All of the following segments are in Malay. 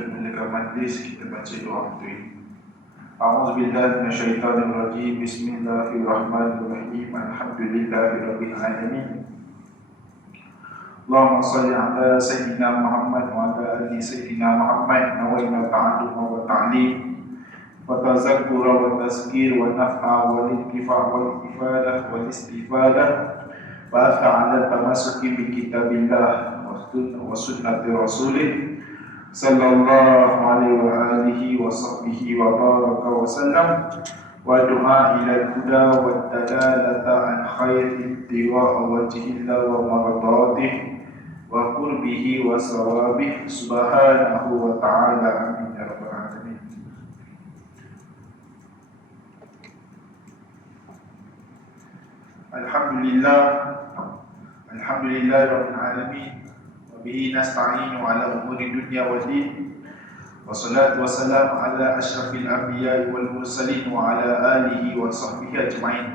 mulakan majlis, kita baca doa untuk ini. A'udzubillahi minasyaitonirrajim. Bismillahirrahmanirrahim. Alhamdulillahirabbil alamin. Allahumma salli ala sayyidina Muhammad wa ala ali sayyidina Muhammad. Nawaina ta'allum wa ta'lim wa tazakkura wa tazkir wa naf'a wa intifa' wa ifadah wa istifadah wa ta'ala tamassuki bi kitabillah wa sunnati rasulih sallallahu alaihi wa alihi wa sahbihi wa baraka wa sallam wa du'a ila al-huda wa dalalata an khairin tiwa wajhillah wa maradatihi wa qurbihi wa sawabih subhanahu wa ta'ala. Amin ya rabbal alamin. Alhamdulillah rabbil alamin. Bihi nasta'inu ala umuri dunya wa din. Wassalatu wassalamu ala asyrafil anbiya'i wal mursalin wa ala alihi wa sahbihi ajma'in.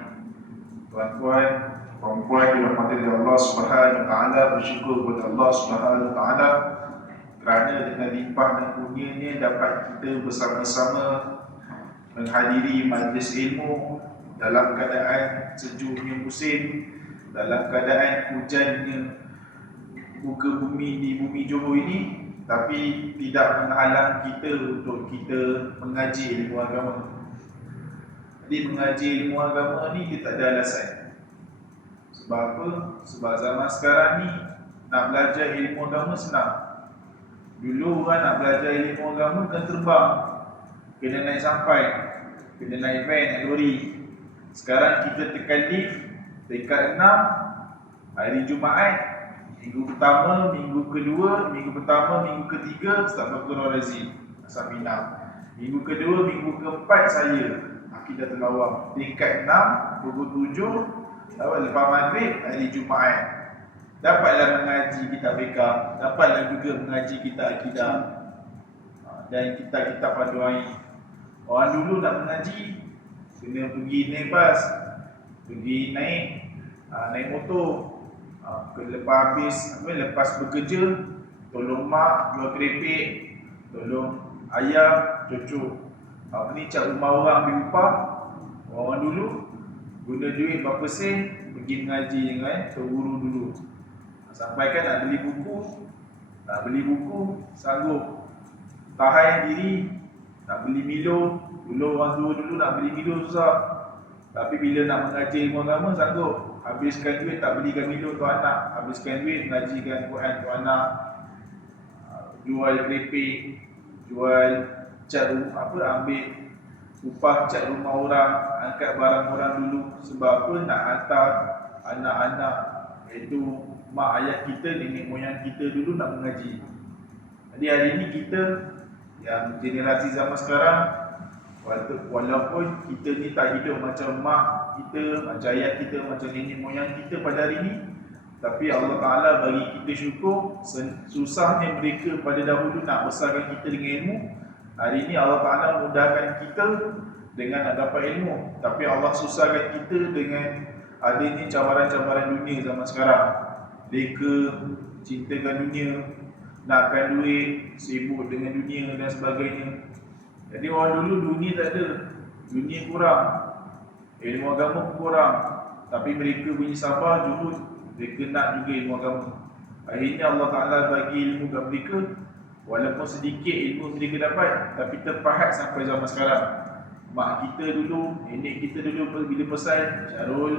Tuan-tuan, perempuan dirahmati oleh Allah Subhanahu wa taala, bersyukur kepada Allah Subhanahu wa taala kerana dengan limpah dan kurnianya dapat kita bersama-sama menghadiri majlis ilmu dalam keadaan sejuknya musim, dalam keadaan hujannya muka bumi di bumi Johor ini, tapi tidak menghalang kita untuk kita mengaji ilmu agama. Jadi mengaji ilmu agama ni dia tak ada alasan. Sebab apa? Sebab zaman sekarang ni nak belajar ilmu agama senang. Dulu orang nak belajar ilmu agama kena terbang, kena naik sampai, kena naik van, naik lori. Sekarang kita tekan lift, tingkat 6, hari Jumaat, minggu pertama, minggu kedua, minggu pertama, minggu ketiga Ustaz Bakar Razi Asam-Minam. Minggu kedua, minggu keempat saya Aqidatul Awam. Tingkat 6, pukul 7 lepas maghrib hari Jumaat. Dapatlah mengaji kitab fiqh, dapatlah juga mengaji kitab akidah dan kitab-kitab paduai. Orang dulu nak mengaji kena pergi naik bas, pergi naik motor. Lepas bekerja, tolong mak jual keripik, tolong ayah cucuk. Ni cak rumah orang ambil upah. Orang dulu guna duit berapa sen, pergi mengaji dengan terburu dulu. Sampai kan nak beli buku, sanggup tahan diri, nak beli Milo. Dulu orang tua dulu nak beli Milo susah. Tapi bila nak mengaji ilmu agama sanggup. Habiskan duit tak belikan Milo untuk anak, habiskan duit mengajikan Quran untuk anak. Jual keripik, jual cat ambil upah cat rumah orang, angkat barang orang dulu. Sebab apa? Nak hantar anak-anak, iaitu mak ayah kita, nenek moyang kita dulu nak mengaji. Jadi hari ini kita yang generasi zaman sekarang, walaupun kita ni tak hidup macam mak kita, macam ayah kita, macam nenek moyang kita pada hari ini, tapi Allah Ta'ala bagi kita syukur. Susahnya mereka pada dahulu nak besarkan kita dengan ilmu. Hari ini Allah Ta'ala mudahkan kita dengan nak dapat ilmu, tapi Allah susahkan kita dengan adanya cabaran-cabaran dunia zaman sekarang. Mereka cintakan dunia, nakkan duit, sibuk dengan dunia dan sebagainya. Jadi orang dulu dunia tak ada, dunia kurang, ilmu agama pun kurang, tapi mereka punya sabar, juhud, mereka nak juga ilmu agama. Akhirnya Allah Ta'ala bagi ilmu kat mereka. Walaupun sedikit ilmu mereka dapat, tapi terpahat sampai zaman sekarang. Mak kita dulu, nenek kita dulu bila pesan, Syarul,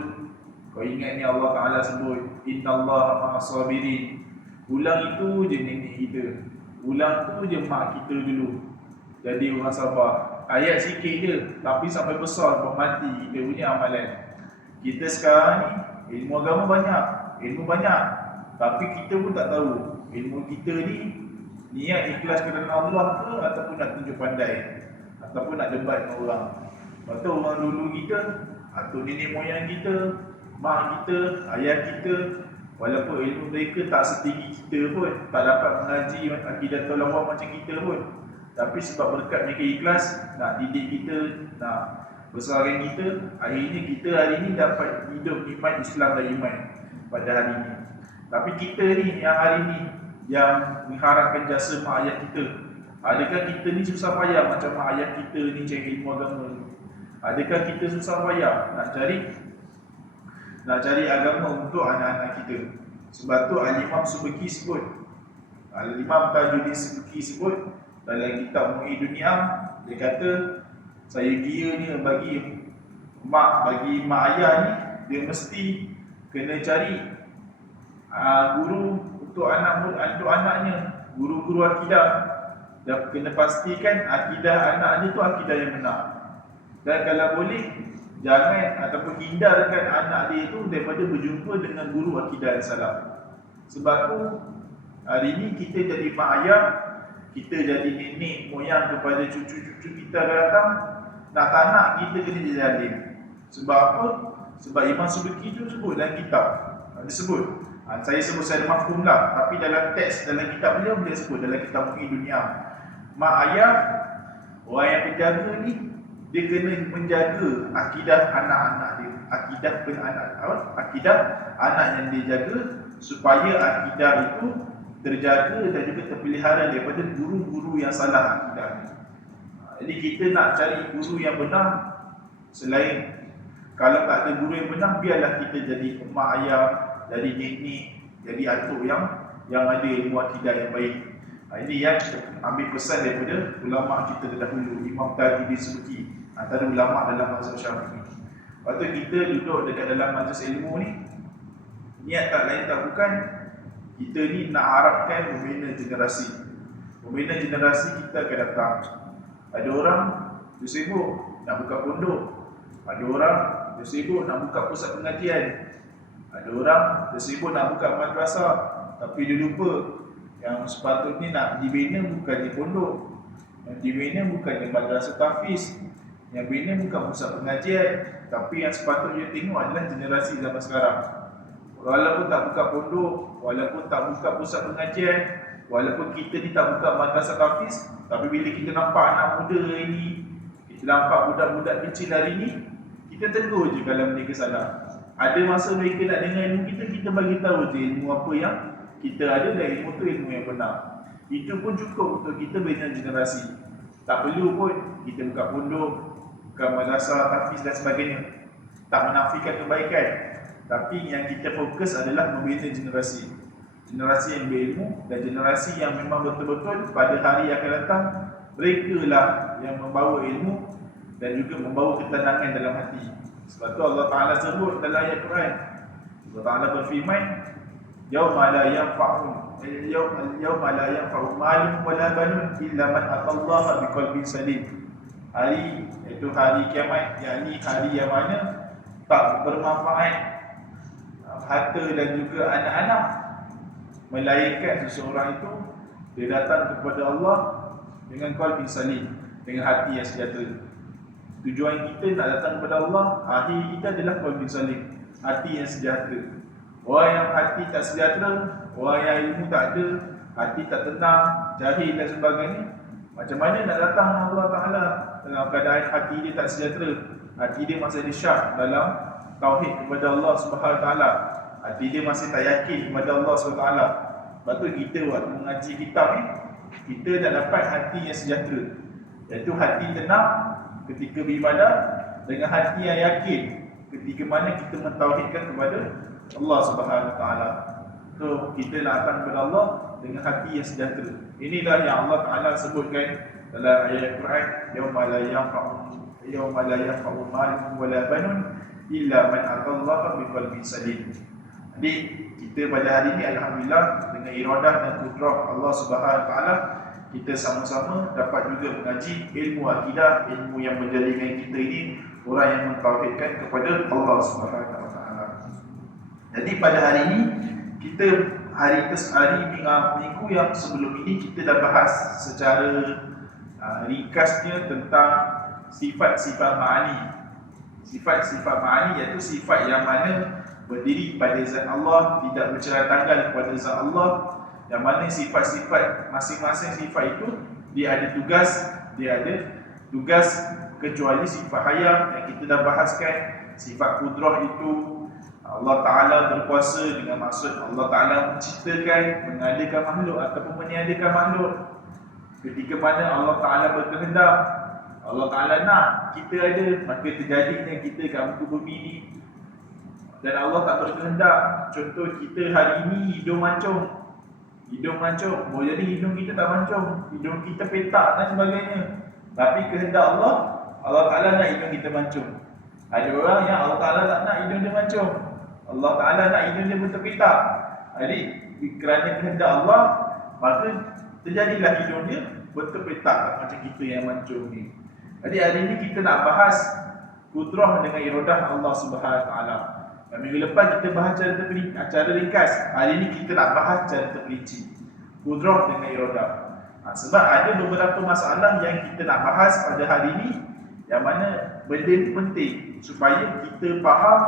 kau ingat ni Allah Ta'ala sebut Innallaha ma'as sabirin. Ulang itu je nenek kita, ulang tu je mak kita dulu. Jadi orang sabar. Ayat sikit je, tapi sampai besar mati kita punya amalan. Kita sekarang ni ilmu agama banyak, tapi kita pun tak tahu ilmu kita ni niat ikhlas kerana Allah ke, ataupun nak tunjuk pandai, ataupun nak debat dengan orang. Lepas tu orang dulu kita, atau nenek moyang kita, mak kita, ayah kita, walaupun ilmu mereka tak setinggi kita pun, tak dapat mengaji Aqidatul Awam macam kita pun, tapi sebab berkat mereka ikhlas nak didik kita, nak besarkan kita, akhirnya kita hari ini dapat hidup iman Islam dan iman pada hari ini. Tapi kita ni yang hari ini yang mengharapkan jasa mak ayah kita, Adakah kita ni susah payah macam mak ayah kita ni cari ilmu agama ni? Adakah kita susah payah nak cari agama untuk anak-anak kita? Sebab tu Al-Imam Subki sebut, Al-Imam Tajuddin Subki sebut dalam kitab Mu'i Dunia, dia kata saya kira ni bagi mak ayah ni, dia mesti kena cari guru untuk anaknya, guru-guru akidah, dan kena pastikan akidah anak dia tu akidah yang benar. Dan kalau boleh jangan ataupun hindarkan anak dia itu daripada berjumpa dengan guru akidah yang salah. Sebab tu hari ni kita jadi mak ayah, kita jadi nenek moyang kepada cucu-cucu kita akan datang, nak tak nak kita kena jadi alim. Sebab apa? Sebab Imam Subki tu sebut dalam kitab, dia sebut, saya sebut saya mafhum lah, tapi dalam teks dalam kitab beliau sebut dalam kitab Mu'i Dunia, mak ayah, orang yang penjaga ni, dia kena menjaga akidah anak-anak dia, akidah anak yang dia jaga, supaya akidah itu terjaga dan juga terpelihara daripada guru-guru yang salah akidah ni. Jadi kita nak cari guru yang benar. Selain kalau tak ada guru yang benar, biarlah kita jadi mak ayah, jadi nenek, jadi atuk yang ada ilmu akidah yang baik. Ini yang ambil pesan daripada ulama kita terdahulu, Imam Tajuddin Subki, antara ulama dalam mazhab Syafi'i. Lepas tu kita duduk dekat dalam majlis ilmu ni, niat tak lain tak bukan kita ni nak harapkan membina generasi. Membina generasi kita akan datang. Ada orang dia sibuk nak buka pondok, ada orang dia sibuk nak buka pusat pengajian, ada orang dia sibuk nak buka madrasah, tapi dia lupa yang sepatutnya nak dibina bukan di pondok, yang dibina bukan di madrasah tahfiz, yang bina bukan pusat pengajian, tapi yang sepatutnya tengok adalah generasi zaman sekarang. Walaupun tak buka pondok, walaupun tak buka pusat pengajian, walaupun kita ni tak buka madrasah tahfiz, tapi bila kita nampak anak muda ini, kita nampak budak-budak kecil hari ni, kita tegur je kalau mereka salah. Ada masa mereka nak dengar ilmu kita bagi tahu je ilmu apa yang kita ada, dan ilmu tu ilmu yang benar. Itu pun cukup untuk kita bina generasi. Tak perlu pun kita buka pondok, buka madrasah tahfiz dan sebagainya. Tak menafikan kebaikan, tapi yang kita fokus adalah membina generasi. Generasi yang berilmu dan generasi yang memang betul-betul pada hari yang akan datang, mereka lah yang membawa ilmu dan juga membawa ketenangan dalam hati. Sebab tu Allah Ta'ala sebut dalam ayat Quran, Allah Ta'ala berfirman, Yauma la yanfa'u malun wala banun illa man atallaha biqalbin salim. Hari itu hari kiamat, yakni hari yang mana tak bermanfaat harta dan juga anak-anak, melainkan seseorang itu dia datang kepada Allah dengan qalbin salim, dengan hati yang sejahtera. Tujuan kita nak datang kepada Allah, akhir kita adalah qalbin salim, hati yang sejahtera. Orang yang hati tak sejahtera, orang yang ilmu tak ada, hati tak tenang, jahil dan sebagainya, macam mana nak datang Allah Ta'ala dalam keadaan hati dia tak sejahtera, hati dia masih ada syak dalam tauhid kepada Allah Subhanahu Wa Ta'ala, hati dia masih tak yakin kepada Allah Subhanahu Wa Ta'ala. Sebab tu kita waktu mengaji kitab ni, kita nak dapat hati yang sejahtera, iaitu hati tenang ketika beribadah, dengan hati yang yakin ketika mana kita mentauhidkan kepada Allah Subhanahu Wa Ta'ala. So kita nak datang kepada Allah dengan hati yang sejahtera. Inilah yang Allah Ta'ala sebutkan dalam ayat Quran, Yauma la yanfa'u malun wala banun illa man atallaha biqalbin salim. Jadi kita pada hari ini alhamdulillah dengan iradah dan kudrah Allah Subhanahu Wa Ta'ala, kita sama-sama dapat juga mengaji ilmu akidah, ilmu yang menjadikan kita ini orang yang mentauhidkan kepada Allah Subhanahu Wa Ta'ala. Jadi pada hari ini kita hari minggu yang sebelum ini kita dah bahas secara ringkasnya tentang sifat-sifat ma'ani. Sifat-sifat ma'ani iaitu sifat yang mana berdiri pada zat Allah, tidak bercerai tanggal kepada zat Allah, yang mana sifat-sifat masing-masing sifat itu dia ada tugas kecuali sifat hayat yang kita dah bahaskan. Sifat kudrah itu Allah Ta'ala berkuasa dengan maksud Allah Ta'ala menciptakan, mengadakan makhluk ataupun meniadakan makhluk. Ketika mana Allah Ta'ala berkehendak, Allah Ta'ala nak kita ada, maka terjadinya kita kat muka bumi ni. Dan Allah tak berkehendak, contoh kita hari ini hidung mancung, boleh jadi hidung kita tak mancung, hidung kita petak dan sebagainya. Tapi kehendak Allah, Allah Ta'ala nak hidung kita mancung. Ada orang yang Allah Ta'ala tak nak hidung dia mancung, Allah Ta'ala nak hidung dia bertepitak. Jadi kerana kehendak Allah, maka terjadilah hidung dia bertepitak macam kita yang mancung ni. Jadi hari ini kita nak bahas kudrah dengan iradah Allah Subhanahu Wa Taala. Minggu lepas kita bahas cara ringkas. Hari ini kita nak bahas cara terperinci, kudrah dengan iradah. Sebab ada beberapa masalah yang kita nak bahas pada hari ini, yang mana benda ni penting supaya kita faham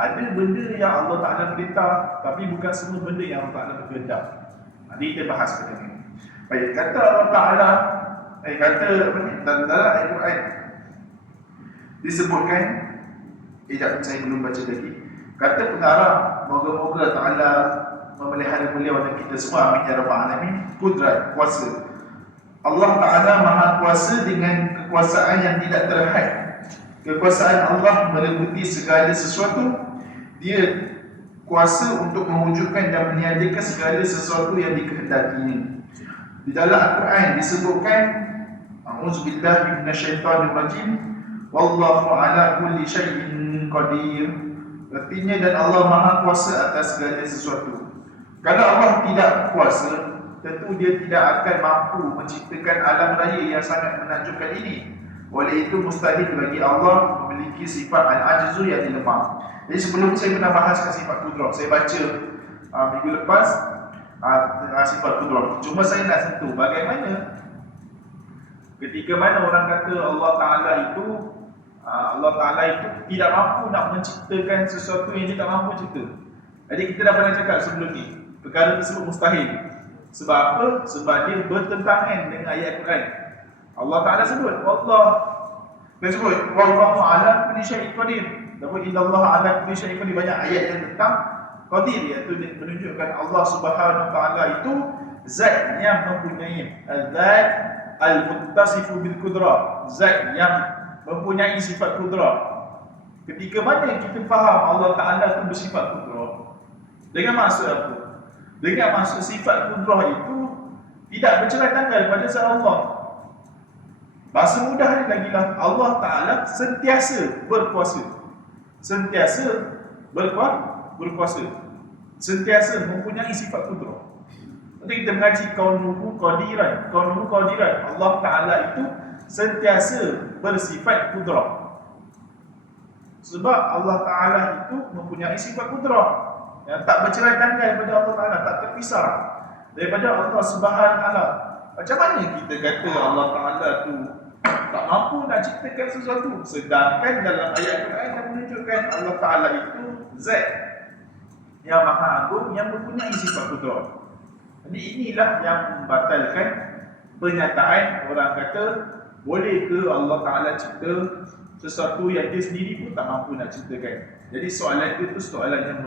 ada benda yang Allah Ta'ala perintah, tapi bukan semua benda yang Allah Ta'ala berkehendak. Nanti kita bahas pada ni. Baik, kata Allah Ta'ala, kata apa ni, dalam Al-Quran disebutkan, saya belum baca lagi. Kata pengarang, moga-moga Allah Ta'ala memelihara beliau dan kita semua, amin ya rabbal alamin. Kudrat, kuasa. Allah Ta'ala maha kuasa dengan kekuasaan yang tidak terhad. Kekuasaan Allah meliputi segala sesuatu. Dia kuasa untuk mewujudkan dan meniadakan segala sesuatu yang dikehendakinya. Di dalam Al-Quran disebutkan, A'udzubillahi minasyaitanirrajim, wallahu ala kulli syai'in qadir. Artinya, dan Allah maha kuasa atas segala sesuatu. Kalau Allah tidak kuasa, tentu dia tidak akan mampu menciptakan alam raya yang sangat menakjubkan ini. Oleh itu mustahil bagi Allah memiliki sifat al-ajzu yang dilemah. Jadi sebelum saya pernah bahaskan sifat kudrah, saya baca minggu lepas sifat kudrah. Cuma saya nak sentuh bagaimana ketika mana orang kata Allah Ta'ala itu tidak mampu nak menciptakan sesuatu yang dia tak mampu cipta. Jadi kita dah pernah cakap sebelum ni, perkara tersebut mustahil. Sebab apa? Sebab dia bertentangan dengan ayat Quran. Allah Ta'ala sebut dia sebut wallahu ala kulli syai'in qadir. Dapat innallaha ala kulli syai'in qadir. Banyak ayat yang tentang qadir, iaitu menunjukkan Allah Subhanahu Wa Ta'ala itu zat yang mempunyai zat al-muttasifu bil qudrah, zat yang mempunyai sifat kudrah. Ketika mana kita faham Allah Ta'ala itu bersifat kudrah, dengan maksud apa? Dengan maksud sifat kudrah itu tidak bercerai tanggal pada zat Allah. Bahasa mudah ni lagi lah, Allah Ta'ala sentiasa berkuasa. Sentiasa berkuasa. Sentiasa mempunyai sifat kudrah. Nanti kita mengaji kaunuhu qadiran. Kaunuhu qadiran, Allah Ta'ala itu sentiasa bersifat kudrah. Sebab Allah Ta'ala itu mempunyai sifat kudrah yang tak bercerai tanggal pada Allah Ta'ala, tak terpisah daripada Allah Subhanahu Wa Ta'ala. Macam mana kita kata Allah Ta'ala tu tak mampu nak ciptakan sesuatu, sedangkan dalam ayat Quran yang menunjukkan Allah Ta'ala itu zat yang maha agung yang mempunyai sifat kudrah. Jadi inilah yang membatalkan pernyataan orang kata boleh ke Allah Ta'ala cipta sesuatu yang dia sendiri pun tak mampu nak ciptakan. Jadi soalan itu soalan yang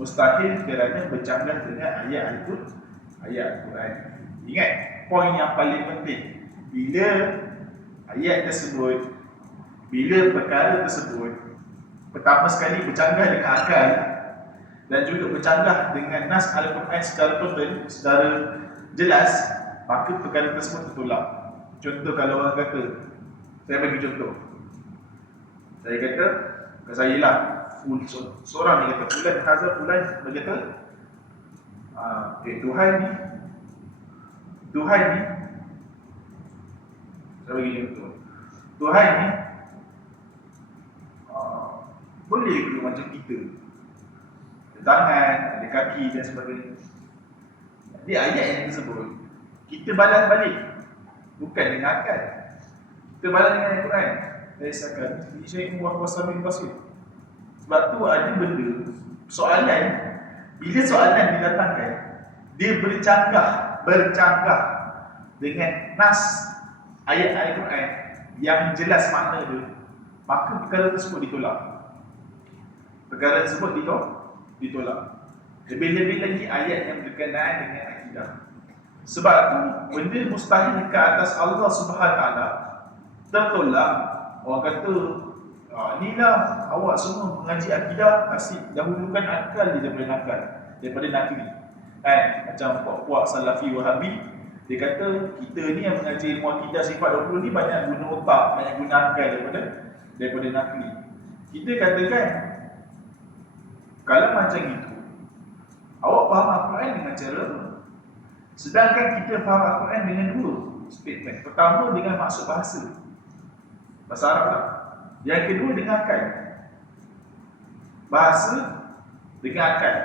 mustahil kerana bercanggah dengan ayat Al-Quran. Ingat, poin yang paling penting, bila ayat tersebut, bila perkara tersebut pertama sekali bercanggah dengan akal dan juga bercanggah dengan nas Al-Quran secara total, secara jelas, maka perkara tersebut tertolak. Contoh, kalau orang kata, saya bagi contoh, saya kata ke saya lah, seorang ni kata Fulan Hazar Fulan berkata Tuhan ni saya bagi contoh, Tuhan ni boleh ke macam kita, ada tangan, ada kaki dan sebagainya. Jadi ayat yang tersebut kita balas balik, bukan dengan akal, kita balas dengan Al-Quran. Laisakan syai'un wa huwa as-sami'ul basir. Sebab tu ada benda, soalan, bila soalan didatangkan, dia bercanggah dengan nas ayat Al-Quran yang jelas makna dia, maka perkara tersebut ditolak. Perkara tersebut ditolak. Lebih-lebih lagi ayat yang berkenaan dengan akidah. Sebab tu benda mustahil dekat atas Allah Subhanahu Taala tertolak. Orang kata, ni lah awak semua mengaji akidah asyik dahulukan akal daripada nakal, daripada nakli. Macam puak-puak Salafi Wahabi, dia kata kita ni yang mengaji ilmu akidah sifat 20 ni banyak guna otak, banyak guna akal daripada nakli. Kita katakan, kalau macam itu, awak faham Al-Quran dengan cara, sedangkan kita faham Al-Quran dengan dua statement. Pertama dengan maksud bahasa Arab lah. Yang kedua dengan akal. Bahasa dengan akal.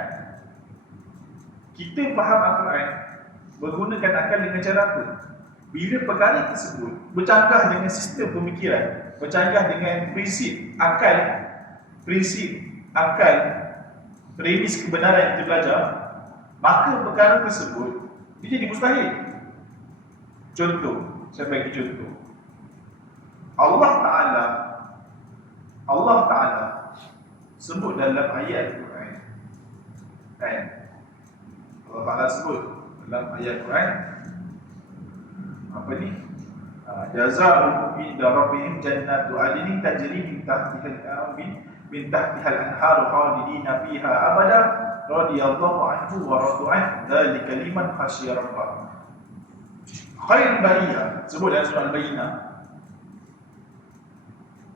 Kita faham Al-Quran menggunakan akal dengan cara apa? Bila perkara tersebut bercanggah dengan sistem pemikiran, bercanggah dengan prinsip akal, premis kebenaran yang kita belajar, maka perkara tersebut dia jadi mustahil. Contoh, saya bagi contoh. Allah Ta'ala sebut dalam ayat Al-Quran, Allah Ta'ala sebut dalam ayat Al-Quran apa ni? Jazaa'uhum inda rabbihim jannatu adnin tajri min tahtiha al-anharu khalidina fiha abada radiyallahu anhu wa radu an dzalika liman khasyiya rabbah. Khairul bariyah sebut dalam surah Al-Bayyinah.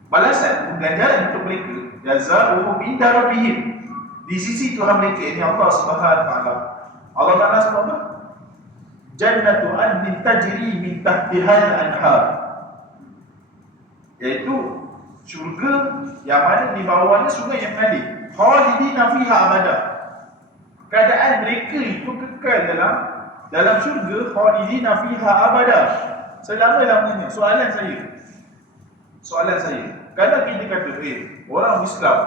Balasan ganjaran untuk mereka, jazaa'uhum inda rabbihim, di sisi Tuhan mereka, ini Allah Subhanahu Taala. Allah Ta'ala sebut apa? Jannatu adnin tajri min tahtiha al-anhar, iaitu syurga yang mana di bawahnya sungai yang mengalir, khalidina fiha abada. Keadaan mereka itu kekal dalam syurga, khalidina fiha abada, selama-lamanya. Soalan saya, kalau kita kata orang Islam,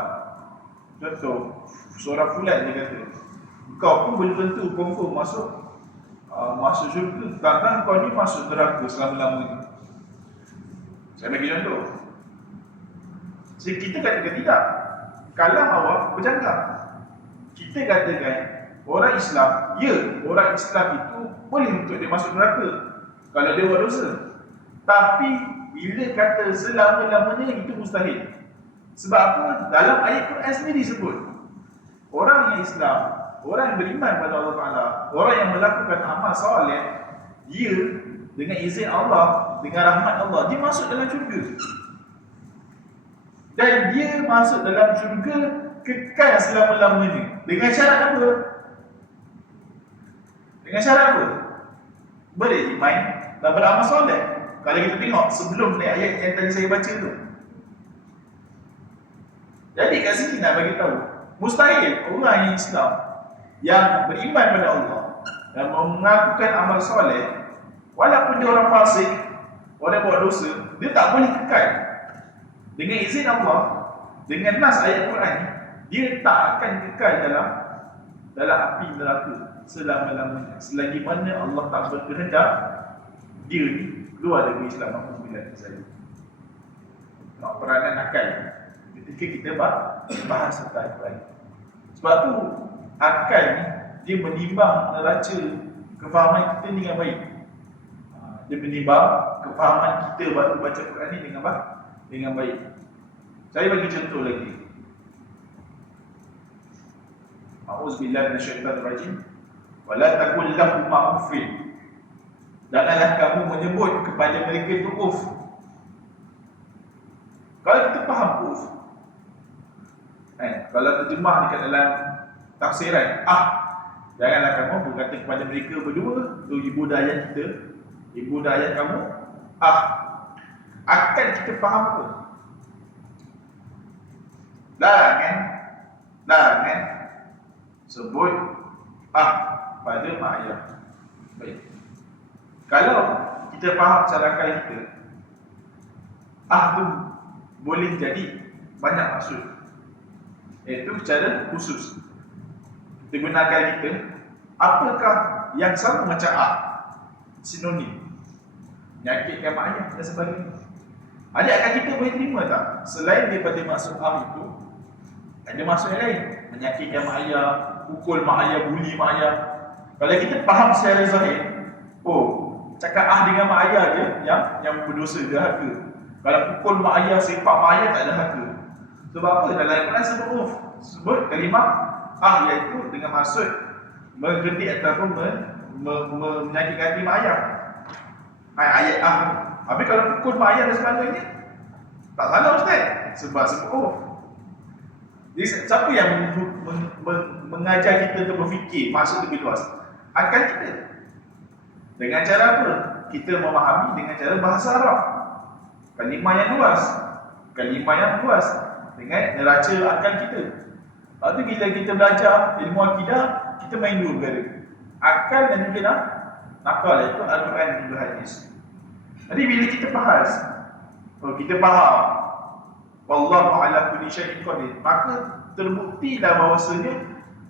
contoh seorang fulan dia kata, kau pun belum tentu confirm masuk syurga, takkan kau ni masuk neraka selama-lamanya. Saya bagi contoh. Kita katakan tidak. Kalam awak bercanggah. Kita katakan orang Islam, orang Islam itu boleh untuk dia masuk neraka kalau dia buat dosa. Tapi bila kata selama-lamanya, itu mustahil. Sebab apa? Dalam ayat Quran sendiri sebut, orang yang Islam, orang yang beriman pada Allah Ta'ala, orang yang melakukan amal soleh, dia dengan izin Allah, dengan rahmat Allah, dia masuk dalam syurga. Dan dia masuk dalam syurga kekal selama-lamanya. Dengan syarat apa? Dengan syarat apa? Beriman dan beramal soleh. Kalau kita tengok sebelum ni ayat yang tadi saya baca tu. Jadi kat sini nak bagi tahu, mustahil orang yang Islam yang beriman pada Allah dan mengakukan amal soleh, walaupun dia orang fasik, orang buat dosa, dia tak boleh kekal. Dengan izin Allah, dengan nas ayat Quran, dia tak akan kekal dalam api neraka selama-lamanya. Selagi mana Allah tak berkehendak dia ni keluar dari Islam apabila terjadi. Peranan akal ketika kita bahas tentang Quran. Sebab tu akal ni dia menimbang neraca kefahaman kita dengan baik. Dia menimbang kefahaman kita waktu baca Quran ni dengan baik. Saya bagi contoh lagi. A'udzubillahi minasyaitanirrajim. Wala taqul lahum uffin. Janganlah kamu menyebut kepada mereka itu uf. Kalau kita faham uf, kalau terjemah dekat dalam tafsiran, janganlah kamu berkata kepada mereka berdua, tu ibu dan ayah kita, ibu dan ayah kamu, akan kita faham apa? Larangan sebut pada mak ayah. Baik. Kalau kita faham cara akal kita, tu boleh jadi banyak maksud. Itu secara khusus. Kita gunakan kita, apakah yang sama macam sinonim, menyakitkan mak ayah dan sebagainya. Adik-adik kita boleh terima tak? Selain daripada maksud itu, ada maksud yang lain, menyakitkan mak ayah, pukul mak ayah, buli mak ayah. Kalau kita faham secara zahir, cakap dengan mak ayah je yang berdosa derhaka. Kalau pukul mak ayah, sepak mak ayah tak ada haka. Sebab apa? Dalam Al-Quran sebut kalimah iaitu dengan maksud menggetik ataupun menyakitkan hati mak ayah. Ayat Habis kalau pukul mak ayah dan sebagainya, tak salah Ustaz. Sebab jadi siapa yang mengajar kita untuk berfikir maksud lebih luas? Akal kita. Dengan cara apa? Kita memahami dengan cara bahasa Arab. Kalimah yang luas dengan neraca akal kita. Lepas tu bila kita belajar ilmu akidah, kita main dua perkara. Akal dan juga nakal, iaitu Al-Quran dan juga hadis. Jadi bila kita bahas, kita faham wallahu ala kulli syai'in qadir, maka terbuktilah bahawasanya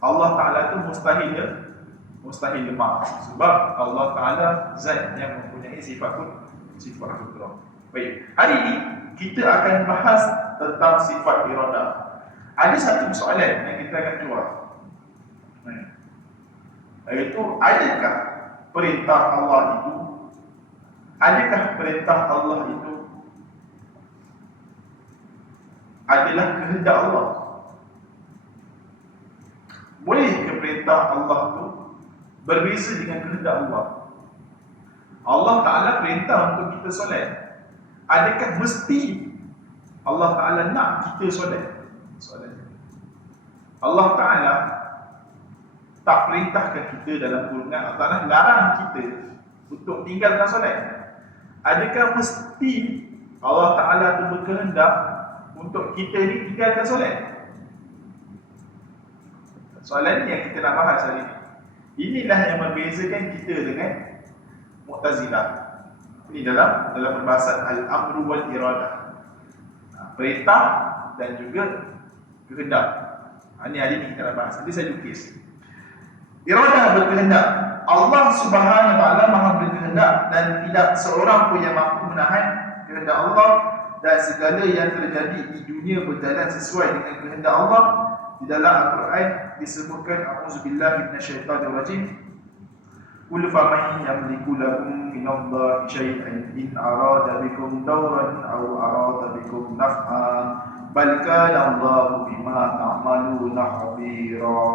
Allah Ta'ala itu mustahil lemah. Sebab Allah Ta'ala zat yang mempunyai sifat qudrah. Baik, hari ini kita akan bahas tentang sifat iradah. Ada satu soalan yang kita akan jawab, iaitu adakah perintah Allah itu adalah kehendak Allah? Boleh ke perintah Allah itu berbeza dengan kehendak Allah? Allah Ta'ala perintah untuk kita solat. Adakah mesti Allah Ta'ala nak kita solat? Allah Ta'ala tak perintahkan kita dalam Quran. Allah Ta'ala larang kita untuk tinggalkan solat. Adakah mesti Allah Ta'ala itu berkehendak untuk kita ni tinggalkan solat? Soalan ni yang kita nak bahas hari ini. Inilah yang membezakan kita dengan Mu'tazilah. Ini dalam perbahasan al-amru wal iradah. Perintah dan juga kehendak. Ini hari ini kita nak bahas. Nanti saya lukis. Iradah berkehendak. Allah Subhanahu wa taala Maha berkehendak dan tidak seorang pun yang mampu menahan kehendak Allah, dan segala yang terjadi di dunia berjalan sesuai dengan kehendak Allah. Di dalam Al-Quran disebutkan a'udzubillahi minasyaitanir rajim. Qul faman yamliku lakum minallahi syai'an in arada bikum dawran aw arada bikum naf'an bal kana Allahu bima ta'maluna khabira.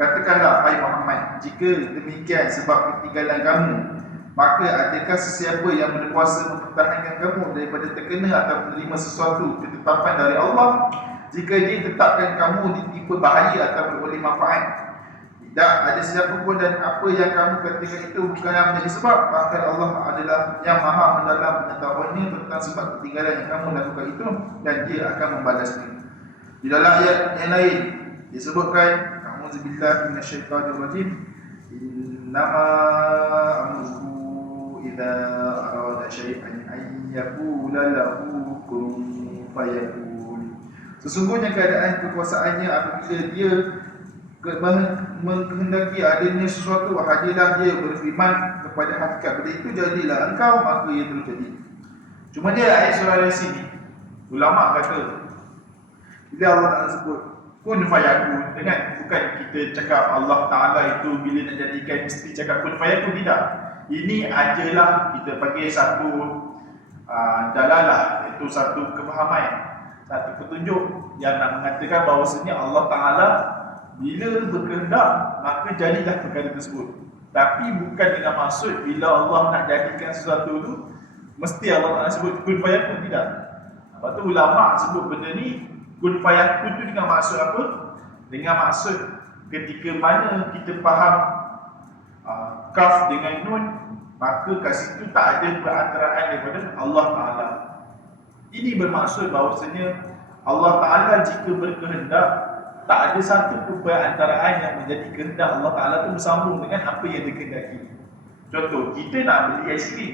Katakanlah, hai Muhammad, jika demikian sebab ketinggalan kamu, maka adakah sesiapa yang berkuasa mempertahankan kamu daripada terkena atau menerima sesuatu ketetapan dari Allah, jika dia tetapkan kamu ditimpa bahaya atau beroleh manfaat? Tidak ada siapa pun, dan apa yang kamu katakan itu bukanlah menjadi sebab, maka Allah adalah yang maha mendalam pengetahuannya tentang sebab ketinggalan yang kamu lakukan itu, dan dia akan membalasnya. Di dalam ayat yang lain disebutkan a'udzubillahi minasyaitanir rajim, innama amruhu idza arada syai'an an yaqula lahu kun fayakun. Sesungguhnya keadaan kekuasaannya apabila dia menghendaki adanya sesuatu, hadilah dia berfirman kepada hakikat benda itu, jadilah engkau, maka ia terus jadi. Cuma dia ayat surah dari sini, ulama kata bila Allah Ta'ala sebut kun fayakun, bukan kita cakap Allah Ta'ala itu bila nak jadikan mesti cakap kun fayakun, tidak. Ini ajalah kita panggil satu dalalah, iaitu satu kefahaman, satu petunjuk yang nak mengatakan bahawasanya Allah Ta'ala bila berkehendak maka jadilah perkara tersebut. Tapi bukan dengan maksud bila Allah nak jadikan sesuatu tu mesti Allah Ta'ala sebut kun fayakun, tidak. Lepas tu ulama sebut benda ni kun fayakun tu dengan maksud apa? Dengan maksud ketika mana kita faham kaf dengan nun, maka kat situ tak ada perantaraan daripada Allah Ta'ala. Ini bermaksud bahawasanya Allah Ta'ala jika berkehendak, tak ada satu pun perantaraan yang menjadi kehendak Allah Ta'ala tu bersambung dengan apa yang dikehendaki. Contoh, kita nak beli aiskrim.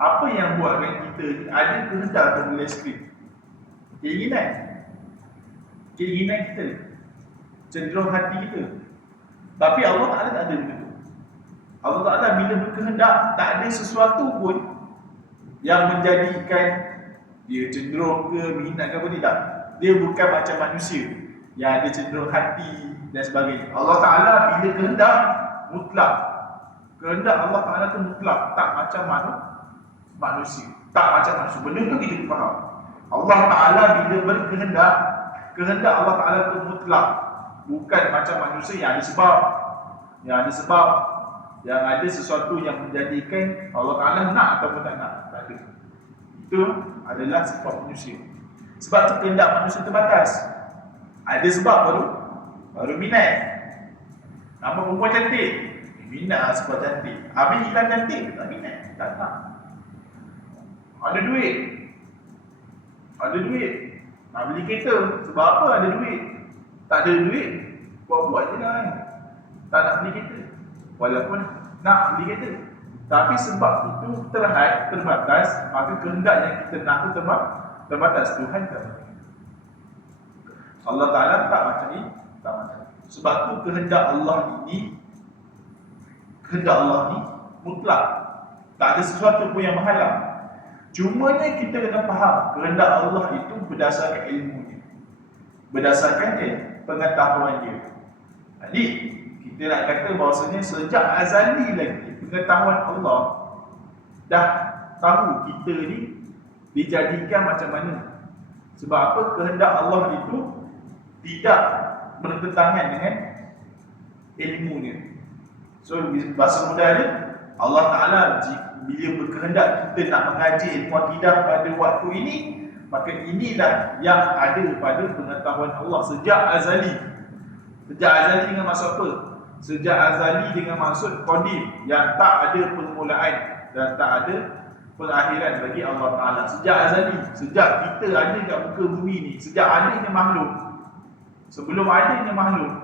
Apa yang buatkan kita ada kehendak untuk beli aiskrim? Keinginan kita, cenderung hati kita. Tapi Allah Ta'ala tak ada begitu. Allah Ta'ala bila berkehendak, tak ada sesuatu pun yang menjadikan dia cenderung ke minat ke apa, tidak. Dia bukan macam manusia yang ada cenderung hati dan sebagainya. Allah Ta'ala bila kehendak, mutlak. Kehendak Allah Ta'ala tu mutlak, tak macam manusia. Tak macam manusia. Benda tu kita faham. Allah Ta'ala bila berkehendak, kehendak Allah Ta'ala tu mutlak. Bukan macam manusia yang ada sebab. Yang ada sesuatu yang menjadikan Allah Ta'ala nak ataupun tak nak. Tak ada. Itu adalah sifat manusia. Sebab tu kehendak manusia terbatas. Ada sebab baru minat. Nampak perempuan cantik, minat lah sebab cantik. Habis hilang cantik, tak minat, tak nak. Ada duit, nak beli kereta. Sebab apa ada duit? Tak ada duit, buat-buat je lah kan. Tak nak beli kereta, walaupun nak beli kereta. Tapi sebab itu terbatas, maka kehendak yang kita nak tu terbatas. Tuhan tak. Allah Ta'ala tak macam ni, tak macam ni. Sebab tu kehendak Allah ni mutlak. Tak ada sesuatu pun yang menghalang. Cumanya kita kena faham kehendak Allah itu berdasarkan ilmunya, berdasarkan pengetahuan dia. Jadi kita nak kata bahawasanya sejak azali lagi pengetahuan Allah dah tahu kita ni dijadikan macam mana. Sebab apa? Kehendak Allah itu tidak bertentangan dengan ilmunya. So bahasa mudahnya, Allah Ta'ala bila berkehendak kita nak mengaji ilmu akidah pada waktu ini, maka inilah yang ada pada pengetahuan Allah sejak azali. Sejak azali dengan maksud apa? Sejak azali dengan maksud qadim, yang tak ada permulaan dan tak ada perakhiran bagi Allah Ta'ala. Sejak azali, sejak kita ada kat muka bumi ni, sejak adanya makhluk, sebelum adanya makhluk,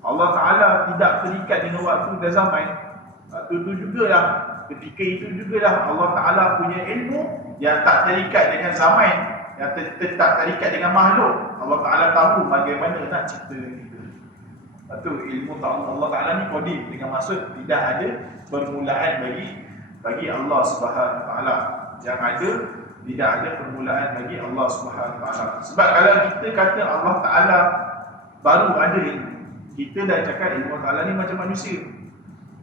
Allah Ta'ala tidak terikat dengan waktu dan zaman. Waktu itu jugalah, ketika itu jugalah Allah Ta'ala punya ilmu yang tak terikat dengan zaman, yang tak terikat dengan makhluk. Allah Ta'ala tahu bagaimana nak cipta kita. Itu ilmu Allah Ta'ala ni qadim, dengan maksud tidak ada permulaan bagi Allah Subhanahu Wa Ta'ala. Yang ada, tidak ada permulaan bagi Allah Subhanahu Wa Ta'ala. Sebab kalau kita kata Allah Ta'ala baru ada ilmu, kita dah cakap ilmu Allah Ta'ala ni macam manusia.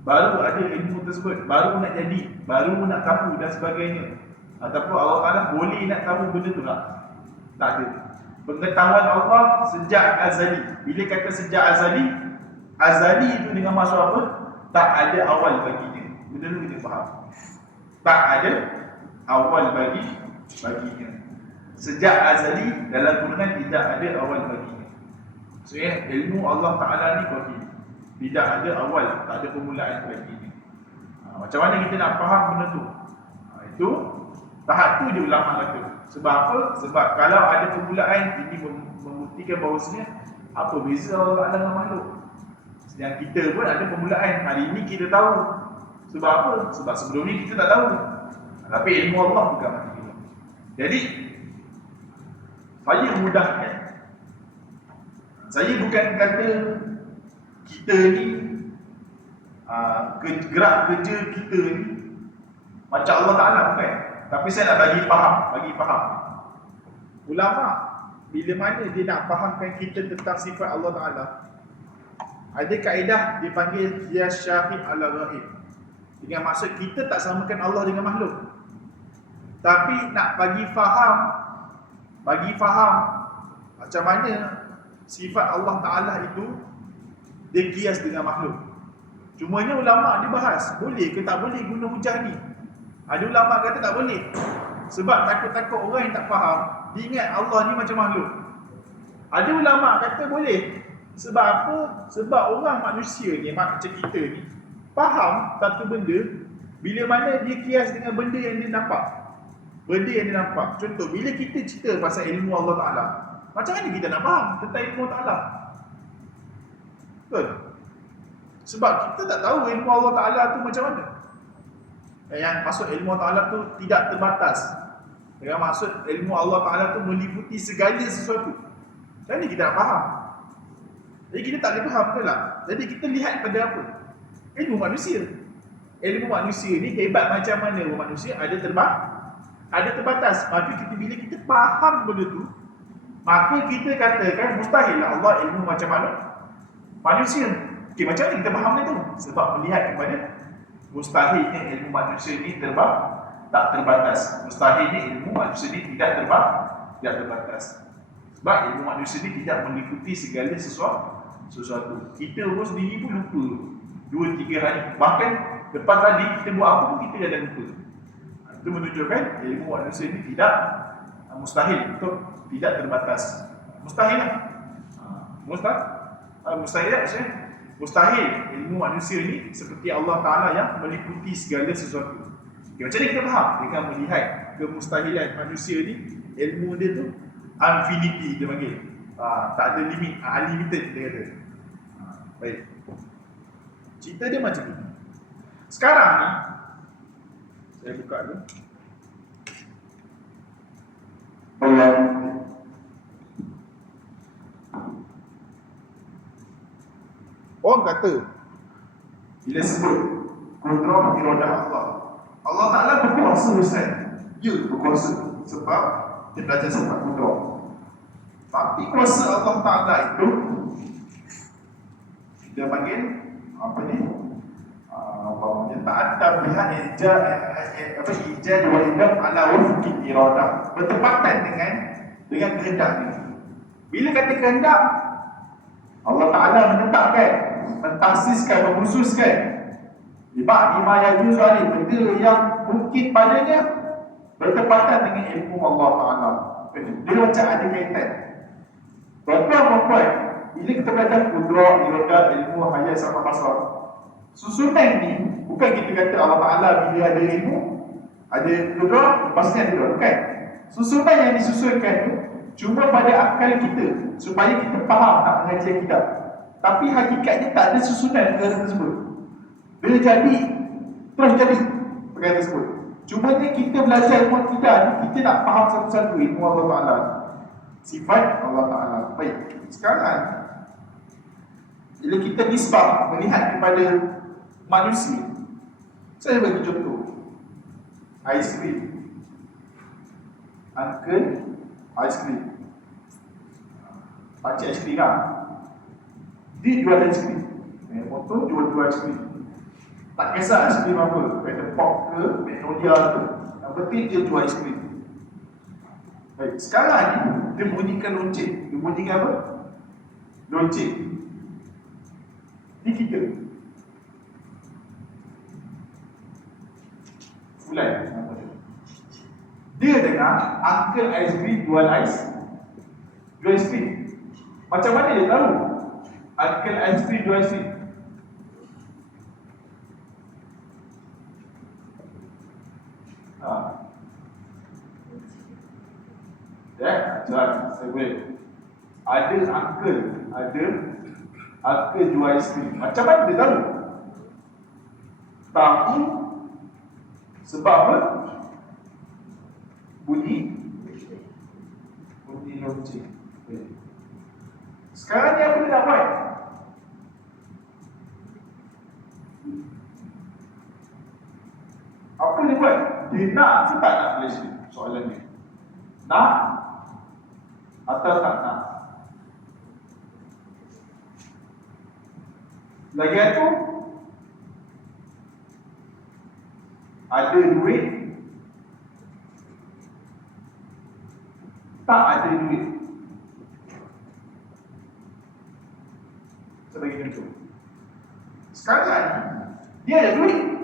Baru ada ilmu tersebut, baru nak jadi, baru nak tahu dan sebagainya. Ataupun Allah Ta'ala boleh nak tahu benda tu tak? Tak ada. Pengetahuan Allah sejak azali. Bila kata sejak azali, azali itu dengan maksud apa? Tak ada awal baginya. Benda tu kita faham. Tak ada awal baginya. Sejak azali, dalam kurungan tidak ada awal baginya. So ilmu Allah Ta'ala ni qadim, tidak ada awal, tak ada permulaan baginya. Macam mana kita nak faham benda tu? Itu tahap tu je ulama kata. Sebab apa? Sebab kalau ada permulaan, ini membuktikan bahawasanya apa beza Allah Ta'ala dengan makhluk. Yang kita pun ada permulaan. Hari ini kita tahu. Sebab apa? Sebab sebelum ni kita tak tahu. Tapi ilmu Allah bukan macam itu. Jadi saya mudahkan. Saya bukan kata kita ni gerak kerja kita ni macam Allah Ta'ala, bukan. Tapi saya nak bagi faham. Ulama bila mana dia nak fahamkan kita tentang sifat Allah Ta'ala, ada kaedah dipanggil qiyas syahid ala ghaib. Dengan maksud kita tak samakan Allah dengan makhluk, tapi nak bagi faham macam mana sifat Allah Ta'ala itu dia qiyas dengan makhluk. Cumanya ulama' dia bahas, boleh ke tak boleh guna hujah ni. Ada ulama' kata tak boleh, sebab takut-takut orang yang tak faham dia ingat Allah ni macam makhluk. Ada ulama' kata boleh. Sebab apa? Sebab orang manusia ni, macam kita ni, faham satu benda bila mana dia qiyas dengan benda yang dia nampak. Benda yang dia nampak. Contoh, bila kita cerita pasal ilmu Allah Ta'ala, macam mana kita nak faham tentang ilmu Allah Ta'ala? Betul? Sebab kita tak tahu ilmu Allah Ta'ala tu macam mana. Yang maksud ilmu Allah Ta'ala tu tidak terbatas. Yang maksud ilmu Allah Ta'ala tu meliputi segala sesuatu. Macam mana kita nak faham? Jadi kita tak boleh faham, betul tak? Jadi kita lihat pada apa? Ilmu manusia. Ilmu manusia ni hebat macam mana manusia, ada terbatas. Maka bila kita faham benda tu, maka kita katakan mustahil lah Allah ilmu macam mana manusia. Okey, macam mana kita faham itu? Sebab melihat kepada mustahilnya ilmu manusia ini tak terbatas. Mustahilnya ilmu manusia ini tidak terbatas. Sebab ilmu manusia ini tidak meliputi segala sesuatu. Kita pun sendiri pun lupa 2-3 hari. Bahkan lepas tadi kita buat apa pun kita dah lupa. Itu menunjukkan ilmu manusia ini tidak mustahil, tidak terbatas. Mustahil lah. Mustahil tak maksudnya? Mustahil ilmu manusia ini seperti Allah Ta'ala yang meliputi segala sesuatu. Macam mana kita faham? Dengan melihat kemustahilan manusia ni, ilmu dia tu infinity dia panggil. Tak ada limit, unlimited dia kata. Baik. Cerita dia macam ni. Sekarang ni saya buka dulu. Orang kata bila sebut kudrah iradah Allah Ta'ala berkuasa Ustaz. Ya, berkuasa. Sebab dia belajar sifat kudrah. Tapi kuasa Allah Ta'ala itu dia panggil apa ni? Dia tak ada pihak ijaz wa idam ala wufqi iradah. Bertepatan dengan kehendak ni. Bila kata kehendak, Allah Ta'ala menetapkan, mentasiskan, mengkhususkan lima yajuz ali, benda yang mungkin padanya bertepatan dengan ilmu Allah Ta'ala. Dia macam ada kaitan. Tuan-tuan, bila kita belajar kudrah, iradah, ilmu, hayat sama basar, susunan ni bukan kita kata Allah Ta'ala bila ada ilmu, ada kudrah, lepas ni ada kudrah. Bukan. Susunan yang disusunkan tu cuma pada akal kita supaya kita faham nak mengaji kitab. Tapi hakikatnya tak ada susunan perkara tersebut. Bila jadi, terus jadi perkara tersebut. Cuma ni kita belajar ilmu kita ni, kita nak faham satu-satu ilmu Allah Ta'ala, sifat Allah Ta'ala. Baik, sekarang bila kita nisbah melihat kepada manusia, saya bagi contoh aiskrim. Uncle aiskrim, pakcik aiskrim lah. Dia jual aiskrim, motor jual aiskrim. Tak kisah aiskrim apa, kata pop ke, magnolia ke, yang penting dia jual aiskrim. Baik, sekarang ni dia bunyikan lonceng. Dia bunyikan apa? Lonceng. Ni kita Fulan, dia dengar Uncle Aiskrim jual aiskrim. Macam mana dia tahu Uncle Aiskrim jual aiskrim? Saya boleh. Ada uncle jual aiskrim. Macam mana dia tahu? Tahu sebab apa? Bunyi lonceng. Sekarang ni apa dia nak buat? Apa dia buat? Dia nak atau tak nak aiskrim? Soalan ni. Nak atau tak nak? Lagian tu ada duit, tak ada duit. Saya bagi contoh. Sekarang dia ada duit.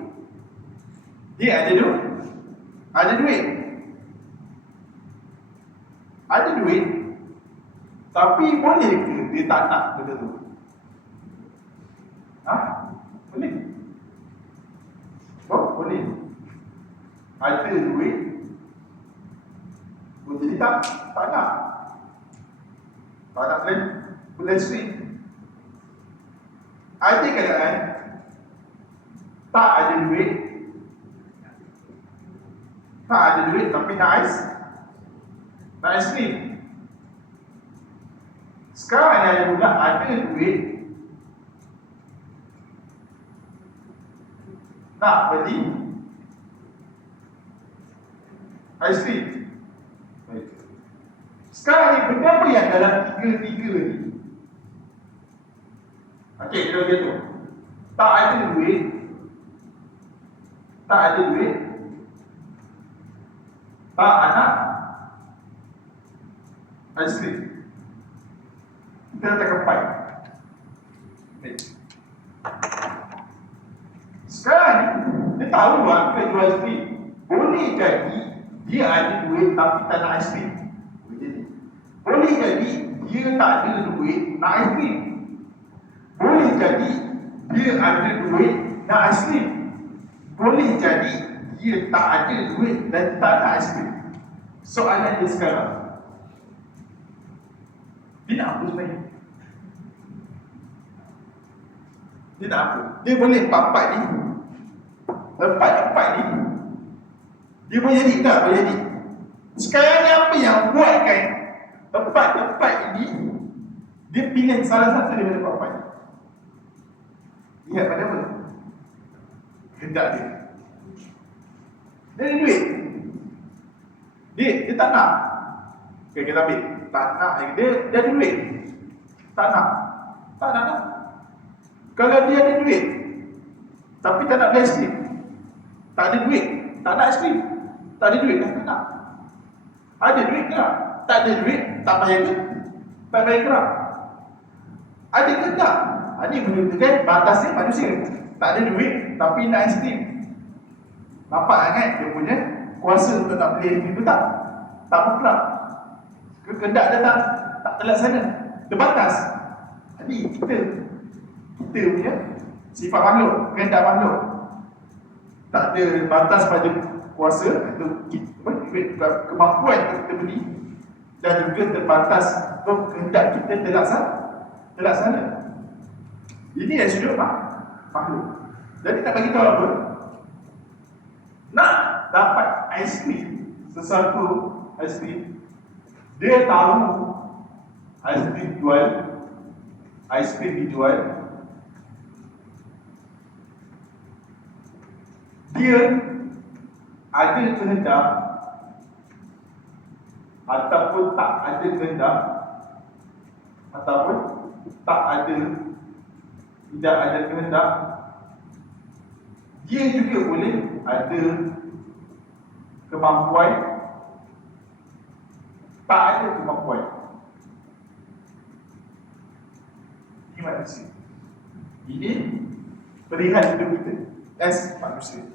Ada duit. Tapi boleh ke dia tak nak benda tu? Boleh. Boleh. Ada duit, jadi tak nak. Tak nak plan street. Ada keadaan tak ada duit, tapi nak aiskrim. Sekarang ada pula ada duit, nak beli aiskrim. Baik. Sekarang ni benda apa yang dalam tiga ni? Okey, kita bagi tu. Tak ada duit, tak ada duit, tak anak, aiskrim. Kita letak kepai. Baik. Sekarang ni, dia tahu lah kita jual aiskrim. Boleh jadi dia ada duit tapi tak nak aiskrim. Boleh jadi dia tak ada duit nak aiskrim. Boleh jadi dia ada duit nak aiskrim. Boleh jadi dia tak ada duit dan tak nak aiskrim. Soalan dia sekarang, dia nak apa sebenarnya? Dia nak apa? Dia boleh empat-empat ni, empat-empat ni, dia boleh jadi tak? Boleh jadi. Sekarang ni apa yang buatkan empat-empat ini dia pilih salah satu daripada empat-empat ni? Lihat pada apa? Kehendak dia. Dia ada duit. Dia tak nak. Okay, kita ambil. Tak nak. Dia ada duit. Tak nak. Tak nak. Kalau dia ada duit tapi tak nak beli aiskrim, tak ada duit, tak nak aiskrim, tak ada duit, tak nak. Ada duit ke tak? Tak ada duit, tak bayar ke? Tak bayar ke tak? Ada ke tak? Ini menunjukkan batasnya manusia. Tak ada duit tapi nak aiskrim. Nampak kan dia punya kuasa untuk nak beli aiskrim tu tak? Tak mutlak. Kehendak dia tak terlaksana. Terbatas. Jadi kita punya sifat makhluk, kehendak makhluk, tak ada batas pada kuasa itu kemampuan kita beli, dan juga terbatas kehendak kita terlaksana. Ini yang sudut makhluk. Jadi nak bagi tahu apa? Nak dapat aiskrim, sesuatu aiskrim, dia tahu aiskrim dijual, dia ada kehendak ataupun tak ada kehendak, ataupun tidak ada kehendak, dia juga boleh ada kemampuan, tak ada kemampuan. Ini manusia. Ini perihal hidup kita as manusia.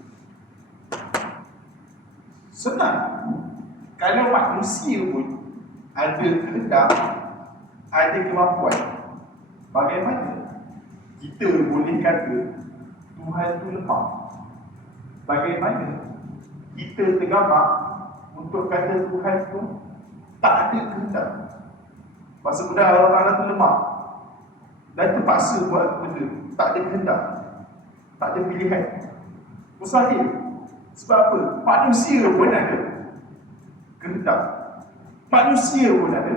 Senang. Kalau manusia pun ada kehendak, ada kemampuan, bagaimana kita boleh kata Tuhan itu lemah? Bagaimana kita tergamak untuk kata Tuhan itu tak ada kehendak? Masa muda Allah Ta'ala itu lemah dan terpaksa buat benda, tak ada kehendak, tak ada pilihan. Mustahil. Sebab apa? Manusia pun ada kehendak, manusia pun ada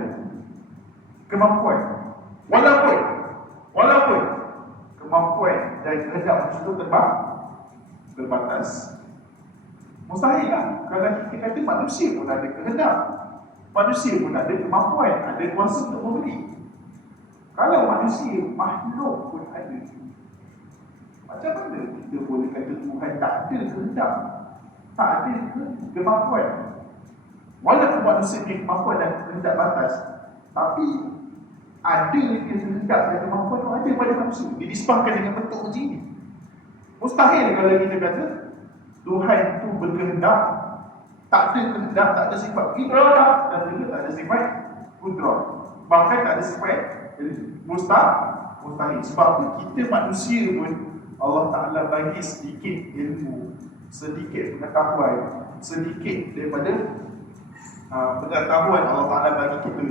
kemampuan. Walaupun kemampuan dan kehendak manusia itu terbatas. Mustahil lah kalau kita kata manusia pun ada kehendak, manusia pun ada kemampuan, ada kuasa untuk memberi. Kalau manusia, makhluk pun ada, macam mana kita boleh kata Tuhan tak ada kehendak, tak ada kemampuan? Walaupun manusia punya kemampuan dan kehendak batas, tapi ada kehendak dan kemampuan itu ada pada manusia. Dia disebabkan dengan bentuk macam ini. Mustahil kalau kita kata Tuhan itu berkehendak, tak ada kehendak, tak ada sifat iradah, dan juga tak ada sifat kudrah, bahkan tak ada sifat mustahil. Sebab kita manusia pun Allah Ta'ala bagi sedikit ilmu, sedikit pengetahuan, sedikit daripada pengetahuan Allah Ta'ala bagi kita.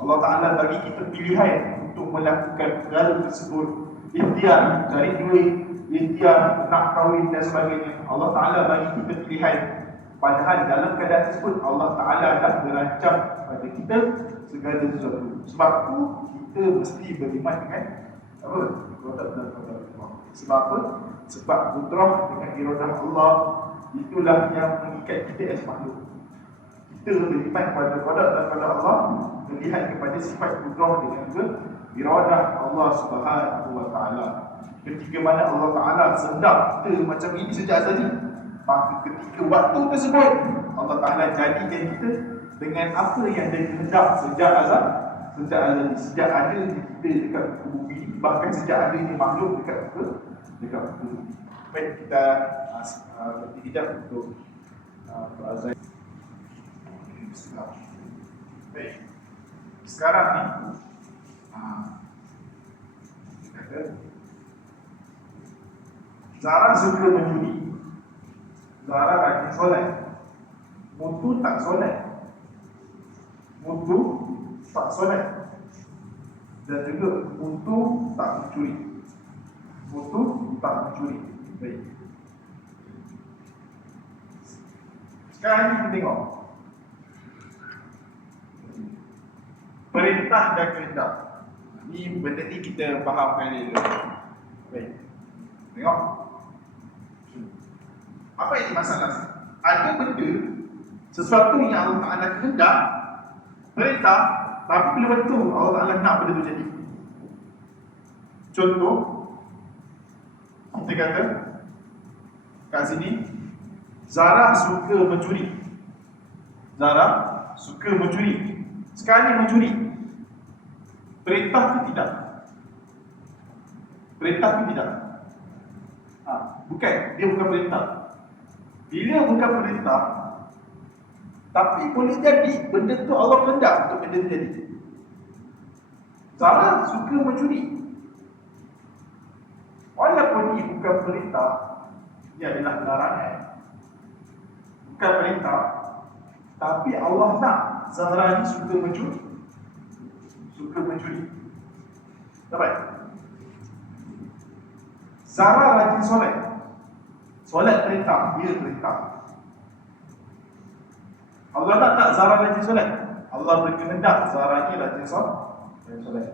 Allah Ta'ala bagi kita pilihan untuk melakukan perkara tersebut. Ikhtiar cari duit, ikhtiar nak kahwin dan sebagainya. Allah Ta'ala bagi kita pilihan. Padahal dalam keadaan tersebut Allah Ta'ala dah merancang pada kita segala sesuatu. Sebab itu kita mesti beriman dengan apa? Sebab apa? Sebab kudrah dengan iradah Allah, itulah yang mengikat kita as makhluk. Kita beriman pada qada dan pada Allah, melihat melihat kepada sifat kudrah dengan iradah Allah Subhanahu wa taala. Ketika mana Allah Taala sedap kita macam ini sejak azali, maka ketika waktu tersebut Allah Taala jadikan kita dengan apa yang dia kehendak sejak azali, sejak ada kita dekat bumi ini, bahkan sejak adanya makhluk dekat bumi. Baik, kita berhenti kejap untuk azan. Baik. Sekarang ni kata Zara suka menjudi. Zara rajin solat. Mutu tak solat. Mutu tak solat. Dan juga mutu tak mencuri. Mutu tak mencuri. Baik. Sekarang ni kita tengok perintah dan kehendak. Ni benda ni kita fahamkan dulu. Baik. Tengok. Apa yang masalah? Ada benda, sesuatu yang Allah Ta'ala kehendak, perintah, tapi bila betul Allah Ta'ala nak benda tu jadi. Contoh, kita kata kat sini, Zara suka mencuri. Zara suka mencuri. Sekali mencuri, perintah ke tidak? Perintah ke tidak? Bukan, dia bukan perintah. Bila bukan perintah, tapi boleh jadi benda tu Allah kehendak untuk benda tu jadi. Zara suka mencuri. Walaupun ini bukan perintah, ia adalah larangan. Bukan perintah, tapi Allah nak Zahra ni suka mencuri. Suka mencuri. Dapat? Zahra rajin solat. Solat perintah, dia perintah. Allah tak Zahra rajin solat. Allah berkehendak Zahra ni rajin solat.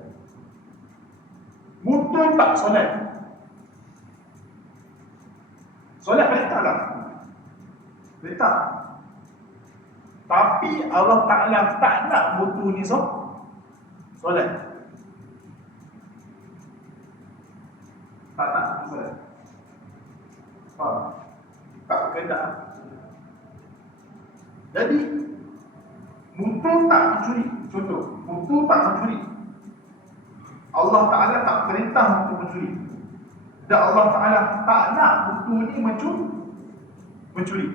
Mutu tak solat. Solat perintah lah. Perintah. Tapi Allah Ta'ala tak nak mutu ni solat. Tak nak solat. Tak berkehendak. Jadi mutu tak mencuri. Contoh, mutu tak mencuri. Allah Ta'ala tak perintah mutu mencuri. Dan Allah Ta'ala tak nak mutu ni mencuri.